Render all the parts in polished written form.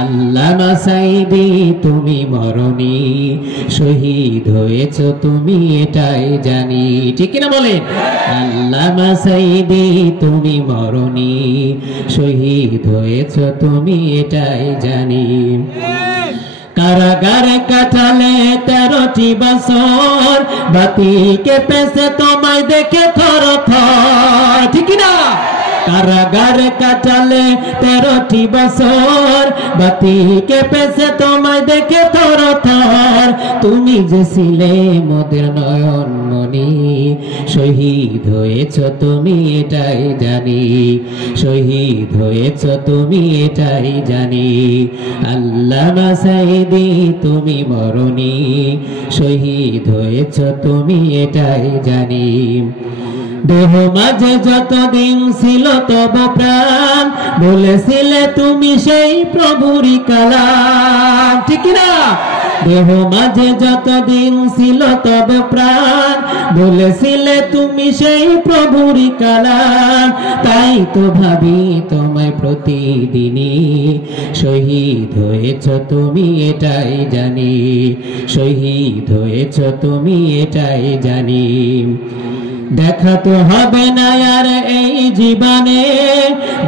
আল্লামা সাঈদী তুমি মরণী, শহীদ হয়েছ তুমি এটাই জানি। ঠিক কিনা বলেন? আল্লামা সাঈদী তুমি মরণী, শহীদ হয়েছ তুমি এটাই জানি। কারাগারে কাটালে 13টি বছর, বাতিকে পেছে তোমায় দেখে থর থর। ঠিক না? কারাগারে কাটালে 13টি বছর, বাতিকে পেছে তোমায় দেখে থর থর। তুমি যে ছিলে মোদের নয়ন মনি, শহীদ হয়েছ তুমি এটাই জানি, শহীদ হয়েছ তুমি এটাই জানি। আল্লামা সাঈদী তুমি মরণী, শহীদ হয়েছ তুমি এটাই জানি। দেহ মাঝে যতদিন ছিল তব প্রাণ, বলেছিলে তুমি সেই প্রভুরই কালাম। ঠিক না? দেহ মাঝে যতদিন ছিল তব প্রাণ, বলেছিলে তুমি সেই প্রভুরই কালাম। তাই তো ভাবি তোমায় প্রতিদিনই, শহীদ হয়েছ তুমি এটাই জানি, শহীদ হয়েছ তুমি এটাই জানি। দেখা তো হবে না আর এই জীবনে,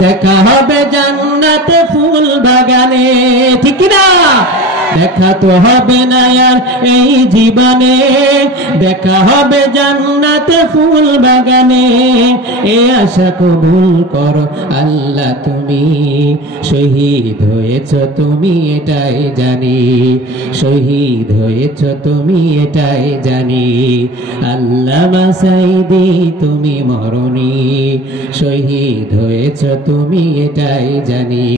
দেখা হবে জান্নাতে ফুল বাগানে। ঠিক না? দেখা তো হবে না আর এই জীবনে, দেখা হবে জান্নাতে ফুল বাগানে। এ আশা কবুল করো আল্লাহ তুমি, শহীদ হয়েছ তুমি এটাই জানি, শহীদ হয়েছ তুমি এটাই জানি। আল্লামা সাঈদী তুমি মরণী, শহীদ হয়েছ তুমি এটাই জানি।